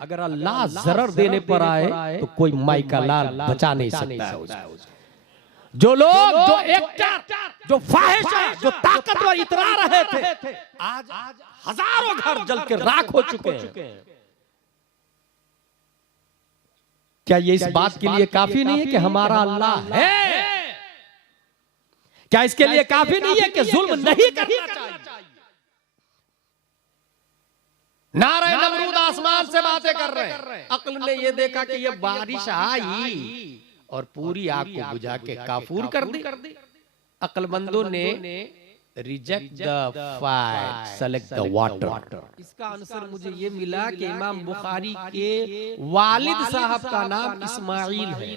अगर अल्लाह जरर देने पर आए तो कोई माई का लाल बचा नहीं सकता है उसको। जो लोग, जो एक्टर, जो फाहिशा, जो ताकतवर इतरा रहे थे, आज हजारों घर जल के राख हो चुके हैं। क्या ये इस बात के लिए काफी नहीं है कि हमारा अल्लाह है? क्या इसके लिए काफी नहीं है कि जुल्म नहीं करना चाहिए? नारे नमरूद आसमान से बातें कर रहे हैं। अक्ल ने ये देखा कि ये बारिश आई और पूरी आग को बुझा के काफूर कर दी। अक्लमंदों ने reject the fire, select the water. इसका आंसर मुझे ये मिला कि इमाम बुखारी के वालिद साहब का नाम इस्माइल है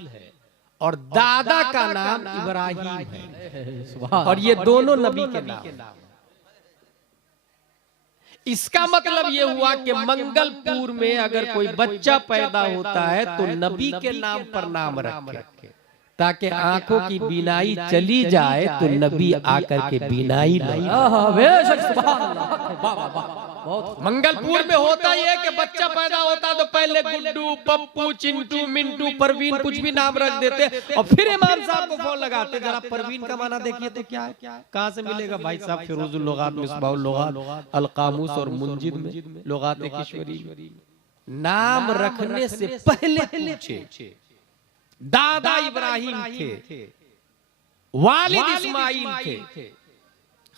और दादा का नाम इब्राहिम है, और ये दोनों नबी के नाम। इसका मतलब ये हुआ कि मंगलपुर में अगर कोई बच्चा पैदा होता है तो नबी के नाम पर नाम रखे, ताकि आंखों की बीनाई चली जाए तो नबी आकर के बीनाई लाए। मंगलपुर में होता ही है कि बच्चा पैदा होता तो पहले गुड्डू, पप्पू, चिंटू, मिंटू, परवीन कुछ भी नाम रख देते और फिर इमाम साहब को फोन लगाते, जरा परवीन का माना देखिए तो क्या है, कहाँ से मिलेगा भाई साहब? फिरोजुल लुगात, मिसबाहुल लुगात, अल कामूस और मुंजिद में, लुगात किशवरी में। नाम रखने से पहले पूछे। दादा इब्राहिम थे, वालिद इस्माइल थे।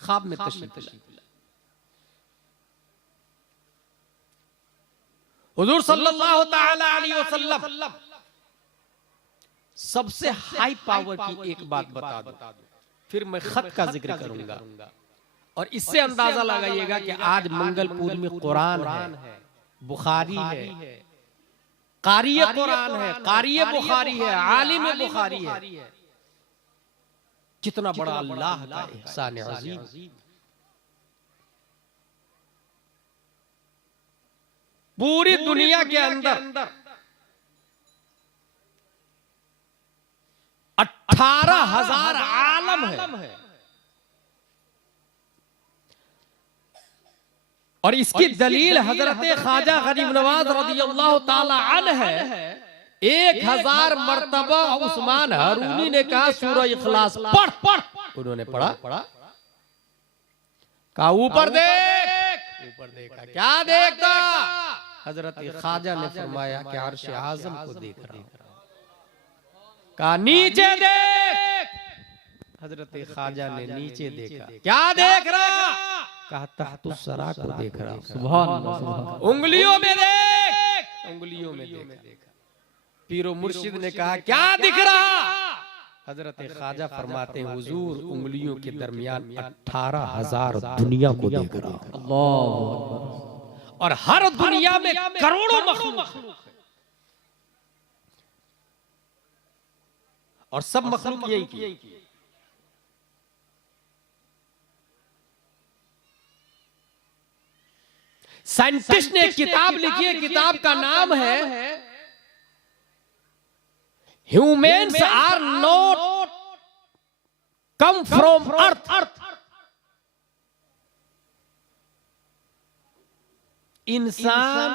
ख्वाब में तशरीफ ला। हुजूर सल्लल्लाहु तआला अलैहि वसल्लम सबसे हाई पावर की एक बात बता दो, फिर मैं खत का जिक्र करूंगा और इससे अंदाजा लगाइएगा कि आज मंगलपुर में कुरान है, बुखारी है, कारिय कुरान है, कारिय बुखारी है, आलिम बुखारी है। कितना बड़ा अल्लाह का एहसान अजीम। पूरी दुनिया के अंदर 18,000 आलम है और इसकी दलील हजरत ख्वाजा गरीब नवाज रज़ियल्लाहु ताला अन्हु है। 1000 मर्तबा उस्मान हारूनी ने कहा सूरह इखलास पढ़। उन्होंने पढ़ा, कहा ऊपर देख। ऊपर देखा, क्या देखता? हजरत ख्वाजा ने फरमाया कि अर्श आज़म को देख रहा हूं। कहा नीचे देख। हजरत ख्वाजा ने नीचे देखा, क्या देख रहा? कहा तख्तुस सरा को देख रहा हूं। सुभान अल्लाह। उंगलियों में देख। उंगलियों में देखा। पीरो मुर्शिद ने कहा क्या दिख रहा? हजरत ख्वाजा फरमाते हैं हुजूर उंगलियों के दरमियान 18,000 दुनिया को देख रहा हूं। अल्लाह। और हर दुनिया में करोड़ों मखलूक है और सब मखलूक यही की। साइंटिस्ट ने एक किताब लिखी है, किताब का नाम है humans are not come from earth. इंसान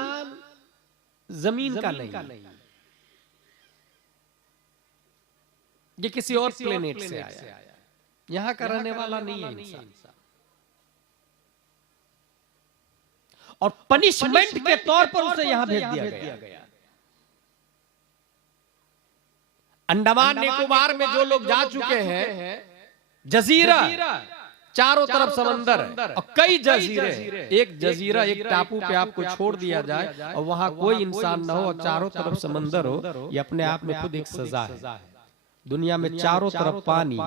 जमीन का नहीं, ये किसी और प्लेनेट से आया, यहां का रहने वाला नहीं है इंसान। और पनिशमेंट के तौर पर उसे यहां भेज दिया गया। अंडमान निकोबार में जो लोग जा चुके हैं, जजीरा, चारों तरफ समंदर है और कई जजीरे, एक जजीरा, एक टापू पे आपको छोड़ दिया जाए और वहां कोई इंसान ना हो और चारों तरफ समंदर हो, ये अपने आप में खुद एक सजा है। दुनिया में चारों तरफ पानी,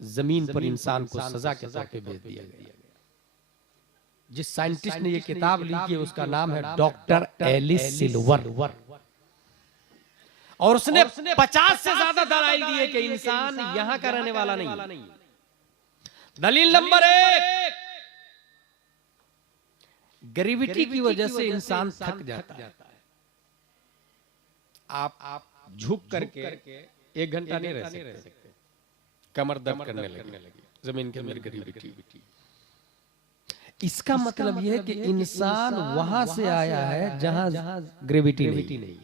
जमीन पर इंसान को सजा के तौर पे भेज दिया गया। जिस साइंटिस्ट ने ये किताब लिखी है उसका नाम है डॉक्टर एलिस सिल्वर और उसने 50 से ज्यादा दलाइल दिए कि इंसान यहां का रहने वाला नहीं। दलील नंबर 1, ग्रेविटी की वजह से इंसान थक जाता है। आप झुक करके 1 घंटा नहीं रह सकते, कमर दर्द करने लगी, जमीन के अंदर ग्रेविटी। इसका मतलब यह है कि इंसान वहां से आया है जहां ग्रेविटी नहीं।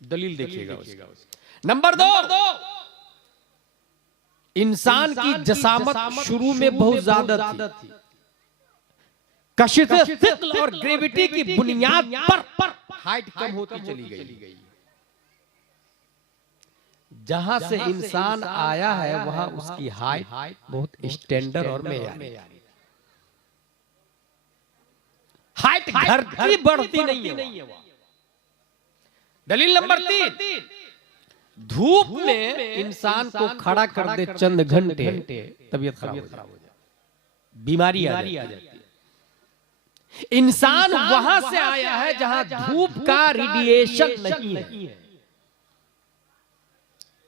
दलील देखिएगा उसका। नंबर 2, इंसान की जसामत शुरू में बहुत ज्यादा थी। कशिश सिक्ल और ग्रेविटी की बुनियाद पर हाइट कम होती चली गई। जहां से इंसान आया है वहां उसकी हाइट बहुत स्टैंडर्ड और मेयारी। हाइट घर की बढ़ती नहीं है। दलील नंबर 3, धूप में इंसान को खड़ा कर दे चंद घंटे, तबीयत खराब हो जाए, बीमारी आ जाती है। इंसान वहां से आया है जहां धूप का रेडिएशन नहीं है।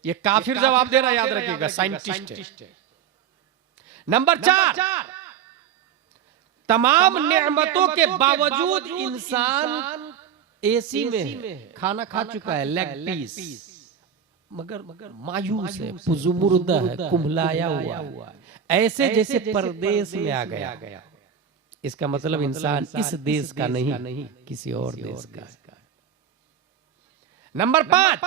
ये काफिर जवाब दे रहा, याद रखिएगा, साइंटिस्ट है। नंबर 4, तमाम नेमतों के बावजूद इंसान एसी में है, खाना खा चुका है, लेग पीस, मगर मायूस है, पुजुमुर्दा है, कुम्हलाया हुआ है, ऐसे जैसे परदेश में आ गया। इसका मतलब इंसान इस देश का नहीं, किसी और देश का है। नंबर 5,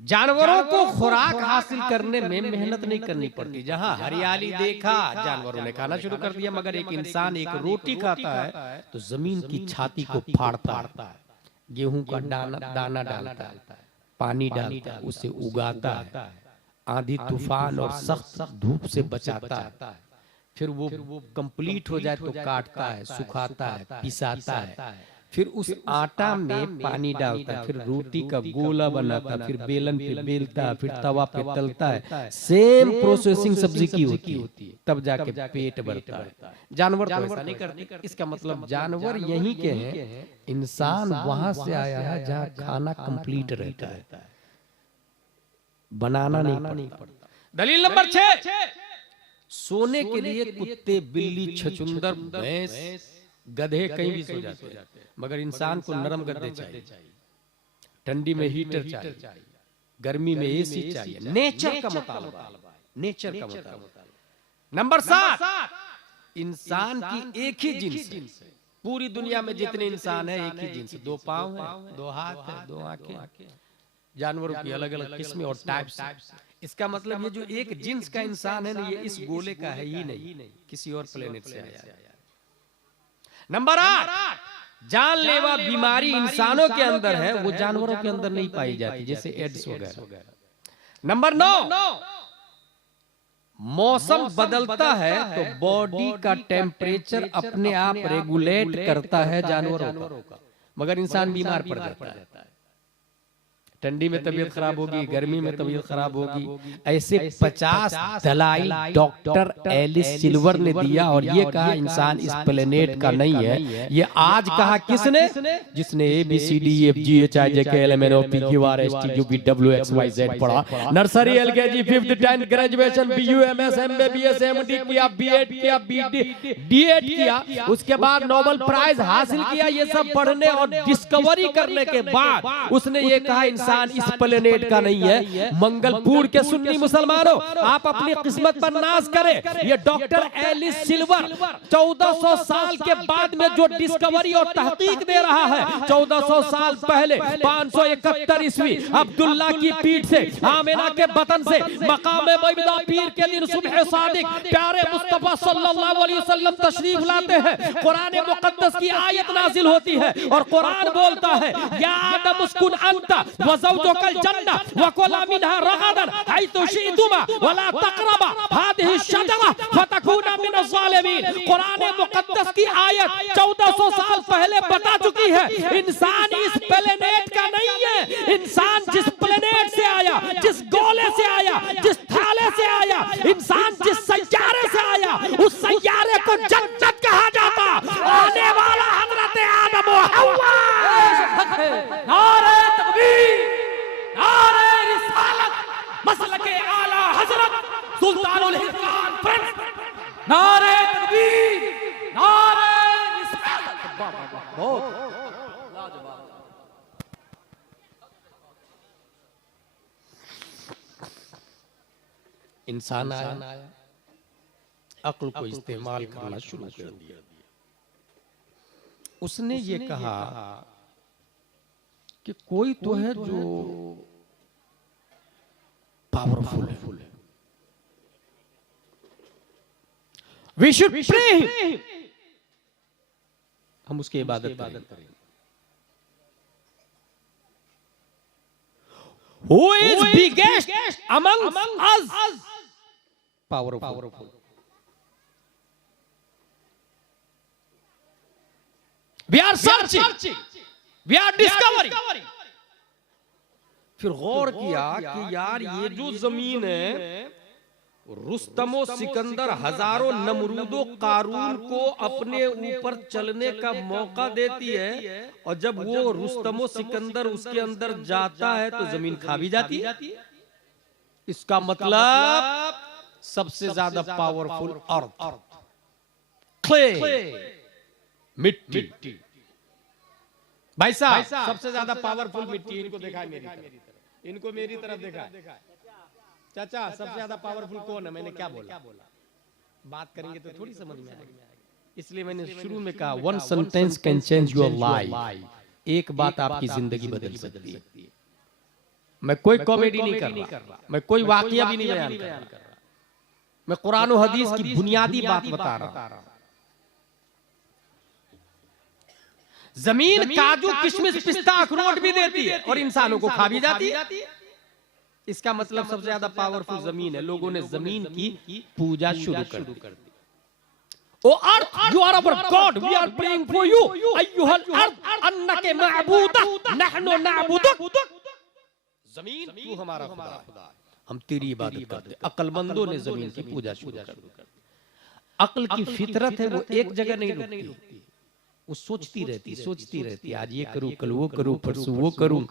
जानवरों को खुराक हासिल करने में मेहनत नहीं करनी पड़ती। जहां हरियाली देखा जानवरों ने खाना शुरू कर दिया, मगर एक इंसान एक रोटी खाता है तो जमीन की छाती को फाड़ता है, गेहूं का दाना डालता है, पानी डालता है, उसे उगाता है, आंधी तूफान और सख्त धूप से बचाता है, फिर वो कंप्लीट हो जाए तो काटता है, सुखाता है, पिसाता है, फिर उस आटा में पानी डालता है, फिर रोटी का गोला बनाता है, फिर बेलन पे बेलता है, फिर तवा पे तलता है। सेम प्रोसेसिंग सब्जी की होती है, तब जाके पेट भरता है। जानवर तो ऐसा नहीं करते। इसका मतलब जानवर यहीं के हैं, इंसान वहां से आया है जहां खाना कंप्लीट रहता है, बनाना नहीं पड़ता। दलील नंबर 6, सोने के लिए कुत्ते, बिल्ली, छछूंदर, भैंस, गधे कहीं भी सो जाते हैं, मगर इंसान को नरम गद्दे चाहिए, ठंडी में हीटर चाहिए, गर्मी में एसी चाहिए। नेचर का मुतालबा, नेचर का मुतालबा। नंबर 7, इंसान की एक ही जिन्स है। पूरी दुनिया में जितने इंसान है एक ही जिन्स, 2 पांव है, 2 हाथ है, 2 आंखें। जानवरों की अलग अलग किस्में और टाइप्स। इसका मतलब ये जो एक जिन्स का इंसान है ना, ये इस गोले का है ही नहीं, किसी और प्लेनेट से आया है। नंबर 8, जानलेवा बीमारी इंसानों के अंदर है, वो जानवरों के अंदर नहीं पाई जाती, जैसे एड्स वगैरह। नंबर 9, मौसम बदलता है तो बॉडी का टेम्परेचर अपने आप रेगुलेट करता है जानवरों का, मगर इंसान बीमार पड़ जाता है। ठंडी में तबीयत खराब होगी, गर्मी में तबीयत खराब होगी। ऐसे 50 दलाइल डॉक्टर एलिस सिल्वर ने दिया और ये कहा इंसान इस प्लेनेट का नहीं है। ये आज कहा किसने? जिसने ABCD EFG HIJ KL MN OP QR ST UV WX YZ पढ़ा, nursery LKG 5th 10th graduation BU MS MBBS MD किया, B.Ed किया, D.Ed किया, उसके बाद नोबेल प्राइज हासिल किया। ये सब पढ़ने और डिस्कवरी करने के बाद उसने ये कहा इंसान इस प्लेनेट का नहीं है। मंगलपुर के सुन्नी मुसलमानों, आप अपनी किस्मत पर नाज करें। ये डॉक्टर एलिस सिल्वर 1400 साल के बाद में जो डिस्कवरी और तहकीक दे रहा है, 1400 साल पहले 571 ईस्वी अब्दुल्ला की पीठ से, आमिना के बतन से, मकाम बैदा पीर के दिन सुबह सादिक प्यारे मुस्तफा सल्लल्लाहु अलैहि वसल्लम तशरीफ लाते हैं। कुरान मुकद्दस की आयत नाजिल होती है और कुरान बोलता है, या आदम उस्कुन अंता वज़ौजुकल जन्ना वकुला मिनहा रगदन हैतु शि'तुमा वला तक़रबा हादिहि शजरा फतकूना मिनज़ ज़ालिमीन। कुरान मुकद्दस की आयत 1400 साल पहले बता चुकी है, इंसान इस प्लेनेट का नहीं है। इंसान जिस प्लेनेट से आया, जिस गोले से आया, जिस थाले से आया, इंसान जिस सैयारे से आया, उस सैयारे को जन्नत कहा जाता। आने वाला हज़रत आदम व हव्वा। नारे तकबीर, नारे रिसालत, मसलके आला हज़रत सुल्तानुल हिंद फ्रेंड्स, नारे तकबीर, नारे रिसालत। बहुत लाजवाब। इंसान आया, अक्ल को इस्तेमाल करना शुरू कर दिया। उसने ये कहा कि कोई तो है जो पावरफुल है, वी शुड प्रे, हम उसकी इबादत करें। Who is biggest among us? Powerful. We are searching. We are discovering. फिर गौर किया कि यार ये जो जमीन है, रुस्तमो सिकंदर हजारों नमरूदो कारून को अपने ऊपर चलने का मौका देती है, और जब वो रुस्तमो सिकंदर उसके अंदर जाता है तो जमीन खा भी जाती है। इसका मतलब सबसे ज्यादा पावरफुल अर्थ, क्ले, मिट्टी। भाई साहब सबसे ज्यादा पावरफुल मिट्टी, इनको देखा है मेरी तरफ, इनको मेरी तरफ देखा है। चाचा सबसे ज्यादा पावरफुल कौन है? मैंने क्या बोला? बात करेंगे तो थोड़ी समझ में आएगी, इसलिए मैंने शुरू में कहा one sentence can change your life. एक बात आपकी जिंदगी बदल सकती है। मैं कोई कॉमेडी नहीं कर रहा, मैं कोई वाकया भी नहीं बयान कर रहा, मैं कुरान और हदीस की बुनियादी बात बता रहा हूं। जमीन काजू किशमिश पिस्ता अखरोट भी देती है और इंसानों को खा भी जाती है। इसका मतलब सबसे ज्यादा पावरफुल जमीन है। लोगों ने जमीन की पूजा शुरू कर दी। O earth, you are our God, we are praying for you अय्युहल अर्थ अन्नके मअबूदा नहनु नअबुदुक। जमीन तू हमारा खुदा है, हम तेरी इबादत करते हैं। अक्लमंदों ने जमीन की पूजा शुरू कर दी। अक्ल की फितरत है, वो एक जगह नहीं रुकती, वो सोचती रहती आज ये करूं, कल वो करूं, परसों वो करूं।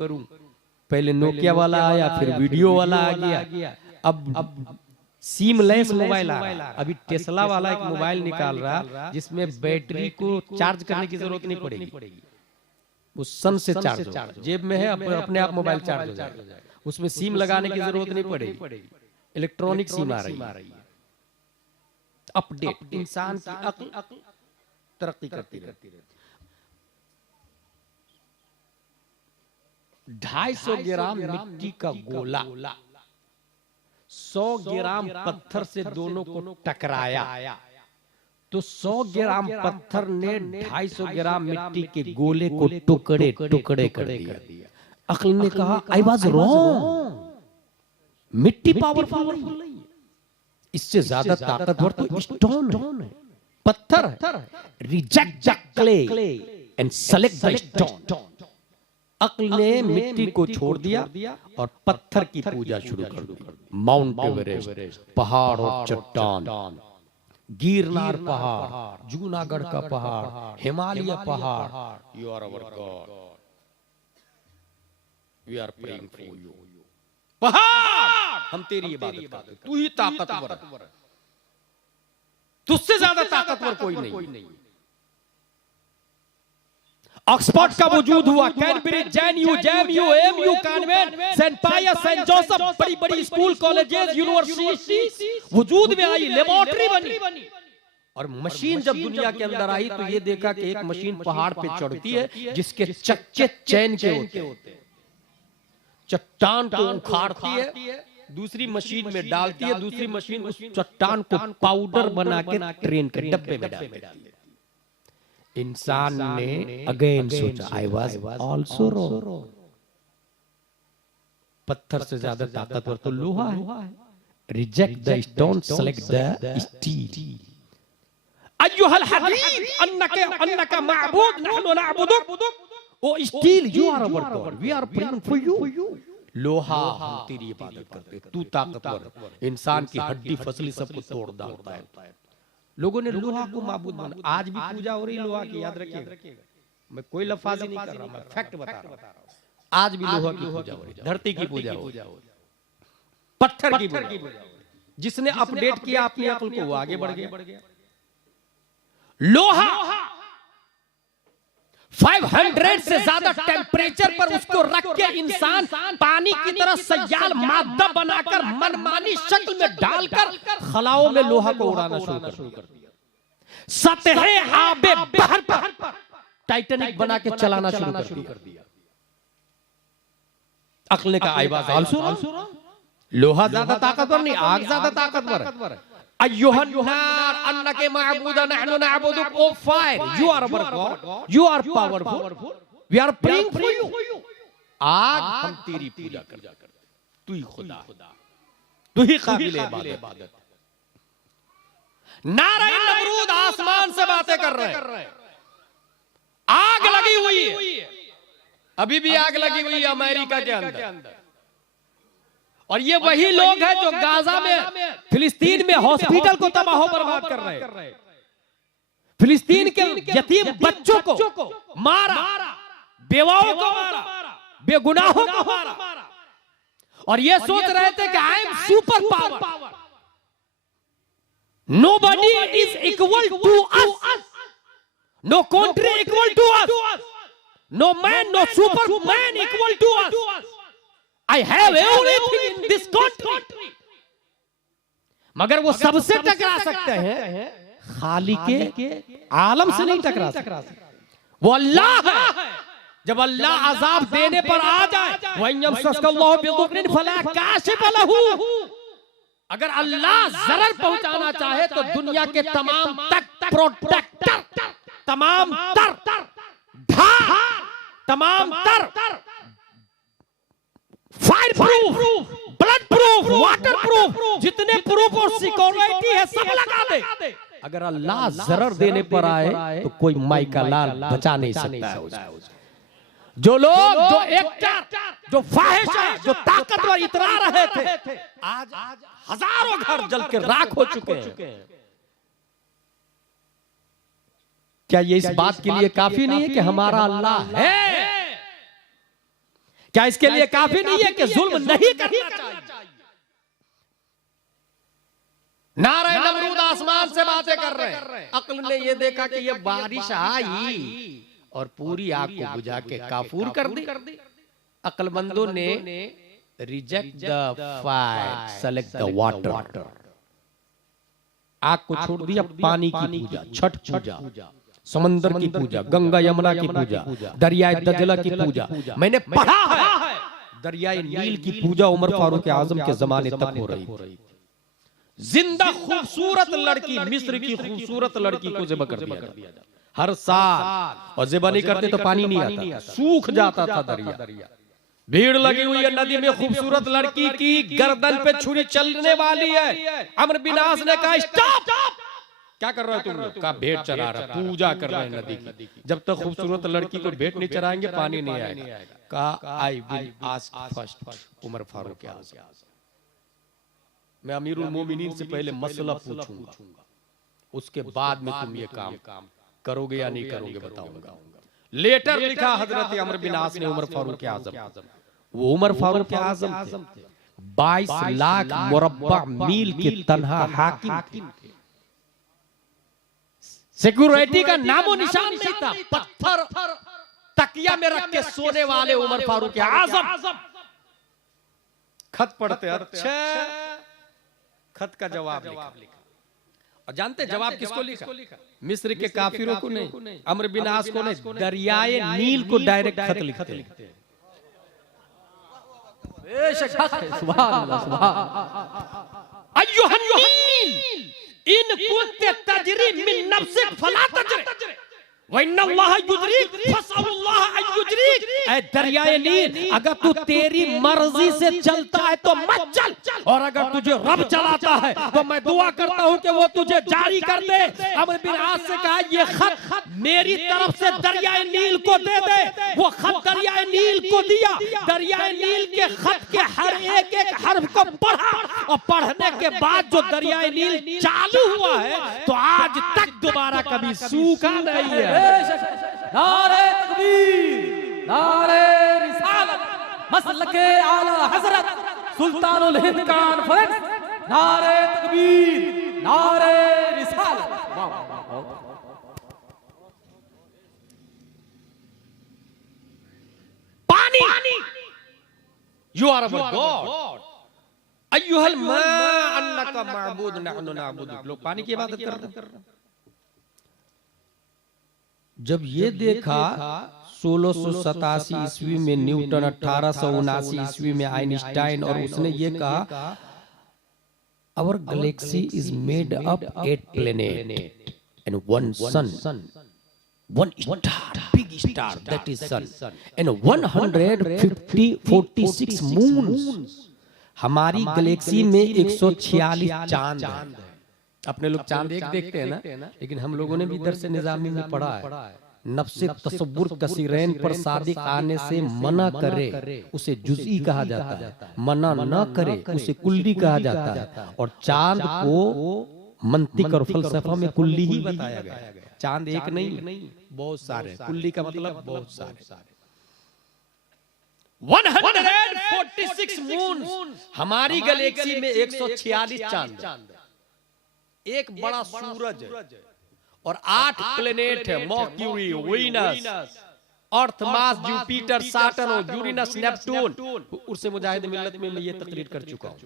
पहले नोकिया वाला आया, फिर वीडियो वाला आ गया, अब सीमलेस मोबाइल आ रहा। अभी टेस्ला वाला एक मोबाइल निकाल रहा जिसमें बैटरी को चार्ज करने की जरूरत नहीं पड़ेगी, वो सन से चार्ज होगा। जेब में है, अपने आप मोबाइल चार्ज हो जाएगा, उसमें सीम लगाने की जरूरत नहीं पड़ेगी। इलेक्ट्रॉनिक सीम आ रही है। अपडेट, इंसान की अक्ल तरक्की करती रहती है। 250 ग्राम मिट्टी का गोला 100 ग्राम पत्थर से दोनों को टकराया तो 100 ग्राम पत्थर ने 250 ग्राम मिट्टी के गोले को टुकड़े कर दिया। अक्ल ने कहा आई वाज रॉन्ग, मिट्टी पावरफुल नहीं, इससे ज्यादा ताकतवर तो स्टोन है, पत्थर है। Reject the clay and select the stone. अक्ल ने मिट्टी को छोड़ दिया और पत्थर की पूजा शुरू कर दी। माउंट एवरेस्ट, पहाड़ और चट्टान, गिरनार पहाड़, जूनागढ़ का पहाड़, हिमालय पहाड़। You are our God, we are praying for you. पहाड़, हम तेरी इबादत करते हैं, तू ही ताकतवर है, तुझसे ज्यादा ताकतवर कोई नहीं। ऑक्सफोर्ड का वजूद हुआ, Cambridge, JNU, MU, convent, Saint Pius, Saint Joseph, बड़ी स्कूल, कॉलेजेस, यूनिवर्सिटी वजूद में आई, लेबोरेटरी बनी। और मशीन जब दुनिया के अंदर आई तो ये देखा कि एक मशीन पहाड़ पे चढ़ती है जिसके चक्के चैन के होते हैं, चट्टान को उखाड़ती है, दूसरी मशीन में डालती है, दूसरी मशीन उस चट्टान को पाउडर बना के ट्रेन के डब्बे में डालती है। इंसान ने अगेन सोचा आई वाज आल्सो रॉन्ग, पत्थर से ज्यादा ताकतवर तो लोहा है। Reject the stone, select the steel. अय्युहल हदीद अन्नका मअबूद नहनु नअबुदुक। O steel, you are our God, we are praying for you. लोहा, हम तेरी इबादत करते हैं, तू ताकतवर। इंसान की हड्डी फसली सबको तोड़ डालता है। लोगों ने लोहा को माबूद माना। आज भी पूजा हो रही लोहा की, याद रखिएगा। मैं कोई लफाजी नहीं कर रहा, मैं फैक्ट बता रहा हूं। आज भी लोहा की पूजा हो रही, धरती की पूजा हो रही, पत्थर की पूजा। जिसने अपडेट किया अपनी अक्ल को, वो आगे बढ़ गया। लोहा 500 से ज्यादा टेम्परेचर पर उसको रख के इंसान पानी की तरह सयाल मादा बनाकर मनमानी शक्ल में डालकर खलाओं में लोहा को उड़ाना शुरू कर दिया। सतहे आबे बहर पर टाइटैनिक बना के चलाना शुरू कर दिया। अक्ल ने कहा आई बात सुनो, लोहा ज्यादा ताकतवर नहीं, आग ज्यादा ताकतवर है। अय्युहन्नार अन्नके मअबूदा नहनु नअबुदुक, O fire you are our God, you are powerful, we are praying for you. आग हम तेरी पूजा करते, तू ही खुदा, तू ही काबिल इबादत। नारायण नमरूद आसमान से बातें कर रहे हैं, आग लगी हुई है, अभी भी आग लगी हुई है अमेरिका के अंदर। और ये वही लोग हैं जो गाजा में, फिलिस्तीन में हॉस्पिटल को तबाह बर्बाद कर रहे हैं, फिलिस्तीन के यतीम बच्चों को मारा, बेवाओं को मारा, बेगुनाहों को मारा, और ये सोच रहे थे कि I am super power, nobody is equal to us, no country equal to us, no man no super man equal to us, I have everything in this country। मगर वो सबसे टकरा सकते हैं, खालिक के आलम से नहीं टकरा सकते। वो अल्लाह है। जब अल्लाह अजाब देने पर आ जाए, अगर अल्लाह जरर पहुंचाना चाहे तो दुनिया के तमाम तक प्रोटेक्टर, तमाम तमाम fire proof, blood proof, water proof, जितने प्रूफ और सिक्योरिटी है सब लगा दे। अगर अल्लाह जरर देने पर आए तो कोई माई का लाल बचा नहीं सकता है उसको। जो लोग, जो एक्टर, जो फाहिश है, जो ताकतवर इतरा रहे थे, आज हजारों घर जल के राख हो चुके हैं। क्या ये इस बात के लिए काफी नहीं है कि हमारा अल्लाह है? क्या इसके लिए काफी नहीं है कि जुल्म नहीं करना चाहिए? नारायण नमरूद आसमान से बातें कर रहे हैं। अक्ल ने ये देखा कि ये बारिश आई और पूरी आग को बुझा के काफूर कर दी। अक्लमंदों ने reject the fire, select the water, आग को छोड़ दिया, पानी की पूजा, छठ पूजा, समंदर की पूजा, गंगा यमुना की पूजा, दरियाए दजला की पूजा। मैंने पढ़ा है दरियाए नील की पूजा उमर फारूक आजम के जमाने तक हो रही। जिंदा खूबसूरत लड़की, मिस्र की खूबसूरत लड़की को ज़िबा कर दिया हर साल, और ज़िबा नहीं करते तो पानी नहीं आता, सूख जाता था दरिया। भीड़ लगी हुई है नदी में, खूबसूरत लड़की की गर्दन पे छुरी चलने वाली है। अमर बिन आस ने कहा स्टॉप, क्या कर रहे हो तुम लोग? कहा भेंट चढ़ा रहा, पूजा कर रहे हैं नदी की। जब तक खूबसूरत लड़की को भेंट नहीं चढ़ाएंगे पानी नहीं आएगा। कहा I will ask first Umar Farooq Azam, मैं अमीरुल मोमिनीन से पहले मसला पूछूंगा, उसके बाद में तुम ये काम करोगे या नहीं करोगे बताऊंगा। लेटर लिखा हजरत अमर बिन आस ने उमर फारूक आज़म। वो उमर फारूक आज़म थे, 22 लाख मुरब्बा मील के तन्हा हाकिम थे। सिक्योरिटी का नामो निशान नहीं था। पत्थर तकिया में रख के सोने वाले उमर फारूक आज़म खत पढ़ते, अच्छा खत का जवाब लिखा। और जानते जवाब किसको लिखा? मिस्र के काफिरों को नहीं, अमर बिन आस को नहीं, दरियाए नील को डायरेक्ट खत लिखते हैं। सुभान अल्लाह, सुभान अय्युहन नील इन कुंते तजरी मिन नफ्सिक फला तजरी व इन्नल्लाह युजरीक फसअल्लाह अन युजरीक। ऐ दरियाए नील, अगर तू तेरी मर्जी से चलता है तो मत चल, और अगर तुझे रब चलाता है तो मैं दुआ करता हूं कि वो तुझे जारी कर दे। अमर बिन आस से कहा ये खत मेरी तरफ से दरियाए नील को दे दे। वो खत दरियाए नील को दिया। दरियाए नील के खत के हर एक हर्फ को पढ़ा, और पढ़ने के बाद जो दरियाए नील चालू हुआ है तो आज तक दोबारा कभी सूखा नहीं है। नारे तकबीर, नारे रिसालत, मसलके आला हजरत सुल्तानुल हिंद कॉन्फ्रेंस, नारे तकबीर, नारे रिसालत। You are our God. अय्युहल मा अन्नका माबूद नहनु नाबुदुक। लोग पानी की इबादत कर रहे हैं। जब ये देखा 1687 ईस्वी में न्यूटन, 1879 ईस्वी में आइंस्टाइन, और उसने ये कहा our galaxy is made up 8 planet and 1 sun, 1 star, big star that is sun, and 146 moons. हमारी गैलेक्सी में 146 चांद हैं। अपने लोग चांद एक देखते हैं ना, लेकिन हम लोगों ने भी दर्स निजामी में पढ़ा है नफ्से तसव्वुर कसीरैन पर सादिक आने से मना करे उसे जुज़ई कहा जाता है, मना न करे उसे कुल्ली कहा जाता है। और चांद को मंतिक और फलसफा में कुल्ली ही बताया गया। चांद एक नहीं, बहुत सारे। कुल्ली का मतलब बहुत सारे। 146 मून्स। हमारी गैलेक्सी में 146 चांद, एक बड़ा सूरज है और 8 प्लेनेट है, मर्क्यूरी, वीनस, अर्थ, मार्स, जुपिटर, सैटर्न और यूरेनस, नेपट्टून। उससे मुजाहिद मिल्लत में मैं ये तकरीर कर चुका हूं।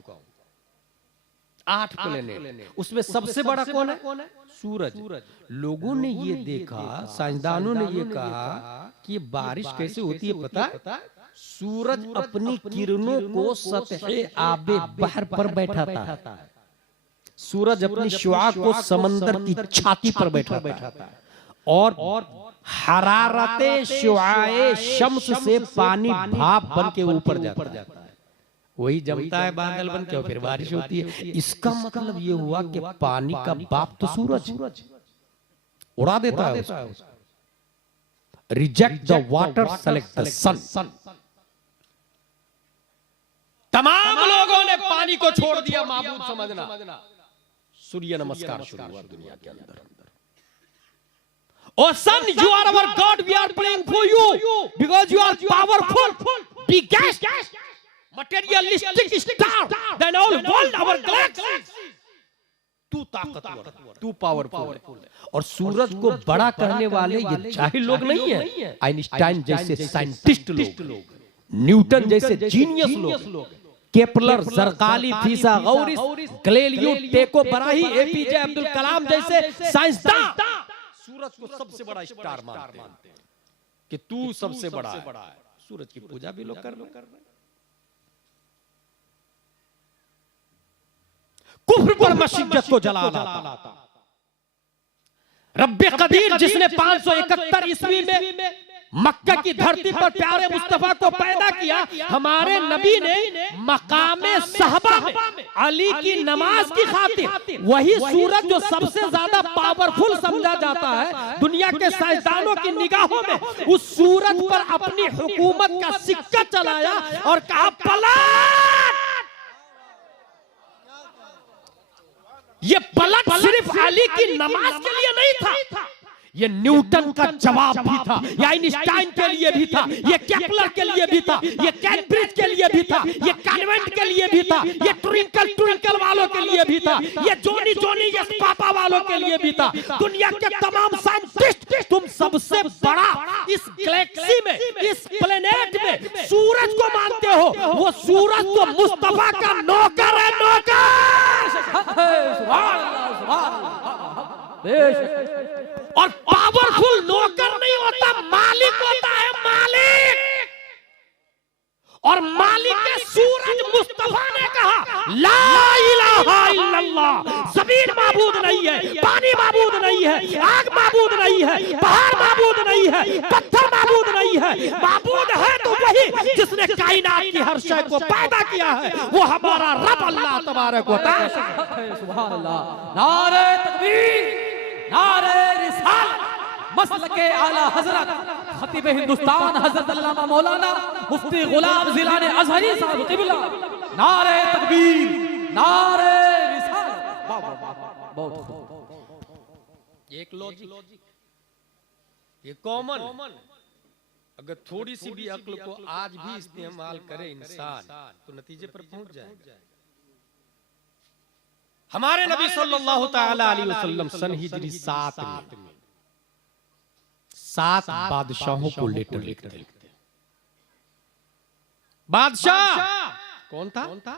8 प्लेनेट, उसमें सबसे बड़ा कौन है? सूरज। लोगों ने ये देखा, साइंसदानों ने ये कहा कि बारिश कैसे होती है पता है? सूरज अपनी किरणों को सतह आबे बहर पर बैठाता है। सूरज अपनी शुआ को समंदर की छाती पर बैठाता है और हरारते शुआए शम्स से पानी भाप बन के ऊपर जाता है। वही जमता है बादल बन के और फिर बारिश होती है। इसका मतलब ये हुआ कि पानी का बाप तो सूरज उड़ा देता है। Reject the water, select the sun. तमाम लोगों ने पानी को छोड़ दिया माबूद समझना। सूर्य नमस्कार शुरू हुआ दुनिया के अंदर। O sun, you are our God, we are praying for you because you are powerful, biggest materialistic star than all world our galaxy. तू ताकतवर, तू पावरफुल। और सूरज को बड़ा करने वाले ये जाहिल लोग नहीं है। आइंस्टाइन जैसे साइंटिस्ट लोग, न्यूटन जैसे जीनियस लोग, केपलर, जरकाली, फिसागौरिस, गैलीलियो, टेको बराही, एपीजे अब्दुल कलाम जैसे साइंसदान सूरज को सबसे बड़ा स्टार मानते हैं कि तू सबसे बड़ा है। सूरज की पूजा भी लोग कर रहे हैं। कुफ्र पर मशीयत को जला लाता रब्बे कदीर, जिसने 571 ईस्वी में मक्का की धरती पर प्यारे मुस्तफा को पैदा किया, हमारे नबी ने मकामे सहबा में अली की नमाज की खातिर वही सूरज जो सबसे ज्यादा पावरफुल समझा जाता है दुनिया के साइंसदानों की निगाहों में, उस सूरज पर अपनी हुकूमत का सिक्का चलाया और कहा पलट। ये पलट सिर्फ अली की नमाज के लिए नहीं था, ये न्यूटन का जवाब भी था, ये आइंस्टाइन के लिए भी था, ये केपलर के लिए भी था, ये कैम्ब्रिज के लिए भी था, ये कॉन्वेंट के लिए भी था, ये ट्विंकल वालों के लिए भी था, ये जोनी यस पापा वालों के लिए भी था। दुनिया के तमाम साइंटिस्ट, तुम सबसे बड़ा इस गैलेक्सी में, इस प्लेनेट में सूरज को मानते हो। वो सूरज तो मुस्तफा का नौकर है, नौकर। और पावरफुल नौकर नहीं होता, मालिक होता है, मालिक। और मालिक के सूरज मुस्तफा ने कहा ला इलाहा इल्लल्लाह, जमीन माबूद नहीं है, पानी माबूद नहीं है, आग माबूद नहीं है, पहाड़ माबूद नहीं है, पत्थर माबूद नहीं है। माबूद है तो वही जिसने कायनात की हर शय को पैदा किया है, वो हमारा रब अल्लाह तबारक व तआला। सुभान अल्लाह। नारे तकबीर, नारे रिसालत, मसलके आला हजरत खतीब हिंदुस्तान हजरत अल्लामा मौलाना मुफ्ती गुलाम जिलानी अजहरी साहब क़िबला। नारे तकबीर, नारे रिसालत। बहुत एक लॉजिक, ये कॉमन। अगर थोड़ी सी भी अक्ल को आज भी इस्तेमाल करे इंसान तो नतीजे पर पहुंच जाएगा। हमारे नबी सल्लल्लाहु तआला अलैहि वसल्लम सन हिजरी 7 में 7 बादशाहों को लेटर लिखते। बादशाह कौन था?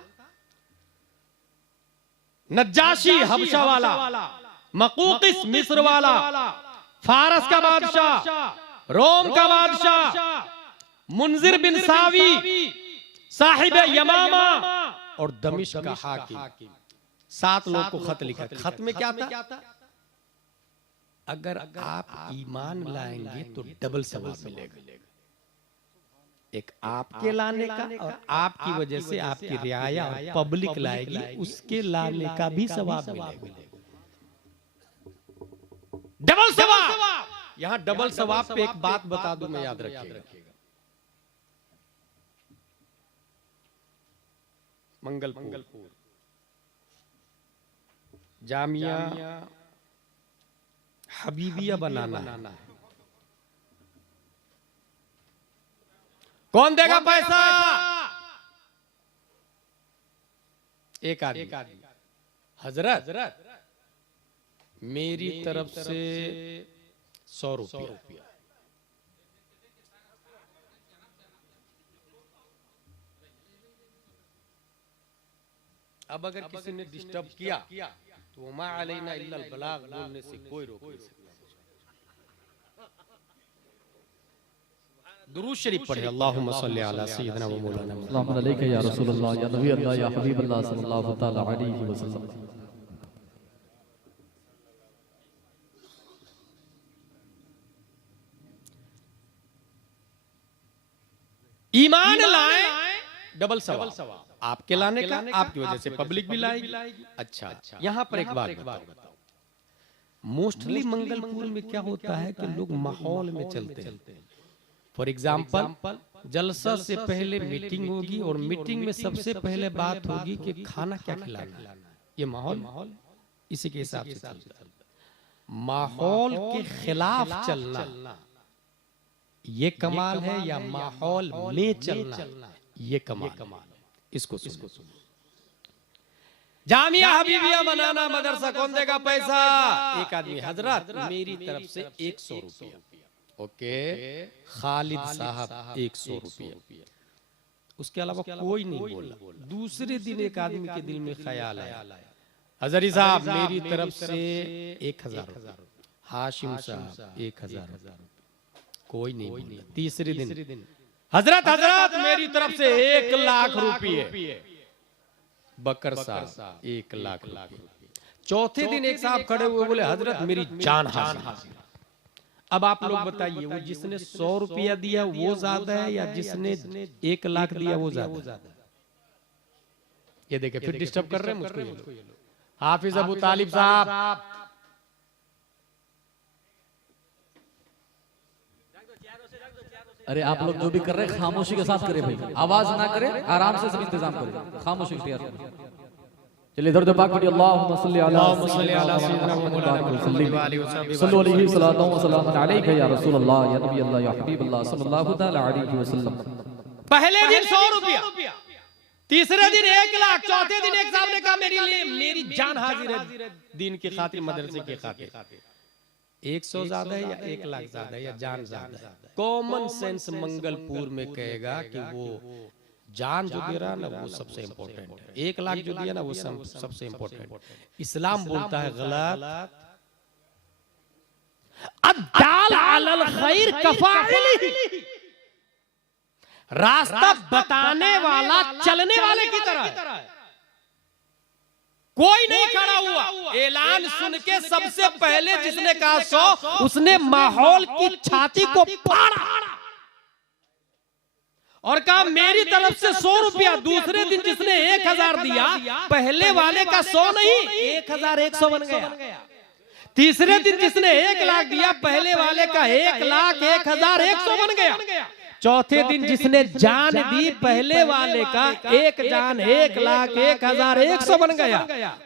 नज्जाशी हबशा वाला, मकूकिस मिस्र वाला, फारस का बादशाह, रोम का बादशाह, मुंजिर बिन सावी, साहिब यमामा और दमिश्क का हाकिम, 7 लोग को खत लिखा। खत में क्या था? अगर आप ईमान लाएंगे तो डबल सवाब मिलेगा। एक आपके लाने का और आपकी वजह से आपकी रियाया और पब्लिक लाएगी, उसके लाने का भी सवाब मिलेगा। डबल सवाब। यहां डबल सवाब पे एक बात बता दूं, मैं याद रखिएगा। मंगलपुर जामिया हबीबिया बनाना है। कौन देगा पैसा? एक आदमी, हजरत मेरी तरफ से 100 रुपया। अब अगर किसी ने डिस्टर्ब किया तो मा अलैना इल्लल बलाग बोलने से कोई रोक नहीं सकता। दुरूद शरीफ पढ़े। अल्लाहुम्मा सल्ली अला सय्यिदिना व मौलाना सल्लल्लाहु अलैहि या रसूल अल्लाह या नबी अल्लाह या हबीब अल्लाह सल्लल्लाहु तआला अलैहि वसल्लम। ईमान लाए डबल सवाब। आपके लाने का, आपकी वजह से पब्लिक भी लाएगी। अच्छा, यहां पर एक बात बताओ। मोस्टली मंगलपुर में क्या होता है कि लोग माहौल में चलते हैं। फॉर एग्जाम्पल, जलसा से पहले मीटिंग होगी और मीटिंग में सबसे पहले बात होगी कि खाना क्या खिलाना है। ये माहौल इसी के हिसाब से चलता है। माहौल के खिलाफ चलना ये कमाल है या माहौल में चलना ये कमाल? इसको सुनो। जामिया हबीबिया बनाना मदरसा कौन देगा पैसा? एक आदमी, हजरत मेरी तरफ से 100 रुपया। ओके, खालिद साहब 100 रुपया। उसके अलावा कोई नहीं बोला। दूसरे दिन एक आदमी के दिल में ख्याल आया, हजरी साहब मेरी तरफ से 1000, हाशिम साहब 1000। कोई नहीं बोला। तीसरे दिन, हजरत मेरी तरफ से 1 लाख रुपये। बकर साहब 1 लाख रुपये। चौथे दिन एक साहब खड़े हुए बोले, हजरत मेरी जान हाजिर। अब आप लोग बताइए, वो जिसने 100 रुपया दिया वो ज्यादा है या जिसने 1 लाख दिया वो ज्यादा? ये देखे फिर डिस्टर्ब कर रहे हैं मुझको। हाफिज अबू तालिब साहब, अरे आप लोग जो भी कर रहे हैं खामोशी के साथ करें भाई, आवाज ना करें, आराम से सब इंतजाम करें, खामोशी इख्तियार करें। चलिए इधर तो पाक पढ़िए। अल्लाहुम्मा सल्ली अला सय्यिदिना मुहम्मद सल्लल्लाहु अलैहि वसल्लम अलैहि या रसूल अल्लाह या नबी अल्लाह या हबीब अल्लाह सल्लल्लाहु अलैहि वसल्लम। पहले दिन 100 रुपया, तीसरे दिन 1 लाख, चौथे दिन एक साहब ने कहा मेरी जान हाजिर है दीन की खातिर, मदरसे की खातिर। 100 ज्यादा है या 1 लाख ज्यादा है या जान ज्यादा है? कॉमन सेंस मंगलपुर में कहेगा कि वो जान जो दे रहा ना वो सबसे इंपॉर्टेंट है, 1 लाख जो दिया ना वो सबसे इंपॉर्टेंट। इस्लाम बोलता है गलत। अद्दाल अलल खैर कफाइलिही, रास्ता बताने वाला चलने वाले की तरह है। कोई नहीं खड़ा हुआ, ऐलान सुन के सबसे पहले जिसने कहा 100 उसने माहौल की छाती को फाड़ा और कहा मेरी तरफ से 100 रुपया। दूसरे दिन जिसने 1000 दिया, पहले वाले का 100 नहीं 1100 बन गया। तीसरे दिन जिसने 1 लाख दिया, पहले वाले का 1 लाख 1100 बन गया। चौथे दिन जिसने जान दी, पहले वाले का 1 जान 1 लाख 1100 बन गया।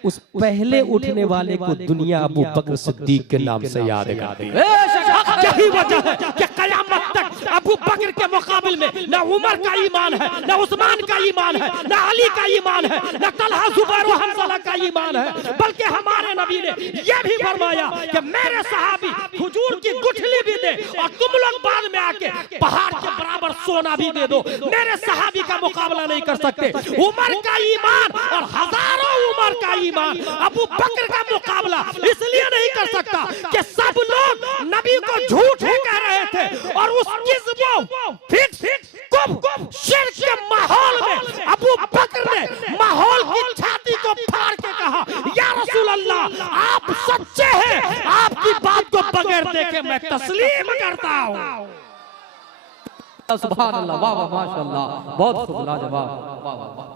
उस पहले उठने वाले को दुनिया अबू बकर सिद्दीक के नाम से याद करती है। यही वजह है कि कयामत तक अबू बकर के मुकाबिल में न उमर का ईमान है, न उस्मान का ईमान है, न अली का ईमान है, न तलहा जुबैर और हंज़ला का ईमान है, बल्कि हमारे नबी ने यह भी फरमाया कि मेरे सहाबी खजूर की गुठली भी दे और तुम लोग बाद में आके पहाड़ के बराबर सोना भी दे दो, मेरे सहाबी का मुकाबला नहीं कर सकते। उमर का ईमान और हजारों उमर का ईमान अबू बकर का मुकाबला इसलिए नहीं कर सकता कि सब लोग नबी को झूठे कह रहे थे और उस शिर्क के माहौल में अबू बकर ने माहौल की छाती को फाड़ के कहा, या रसूल अल्लाह आप सच्चे हैं, आपकी बात को बगैर देखे मैं तस्लीम करता हूं। सुभान अल्लाह, वाह वाह, माशाअल्लाह, बहुत खूब, लाजवाब, वाह वाह।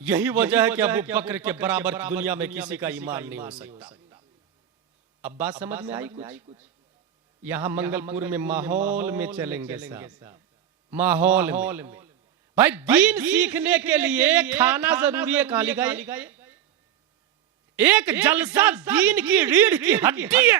यही वजह है कि अबू बकर के बराबर दुनिया में किसी का ईमान नहीं हो सकता। अब बात समझ में आई कुछ? यहां मंगलपुर में माहौल में चलेंगे साहब, माहौल में। भाई दीन सीखने के लिए खाना जरूरी है, कहां लिखा है? एक जलसा दीन की रीढ़ की हड्डी है,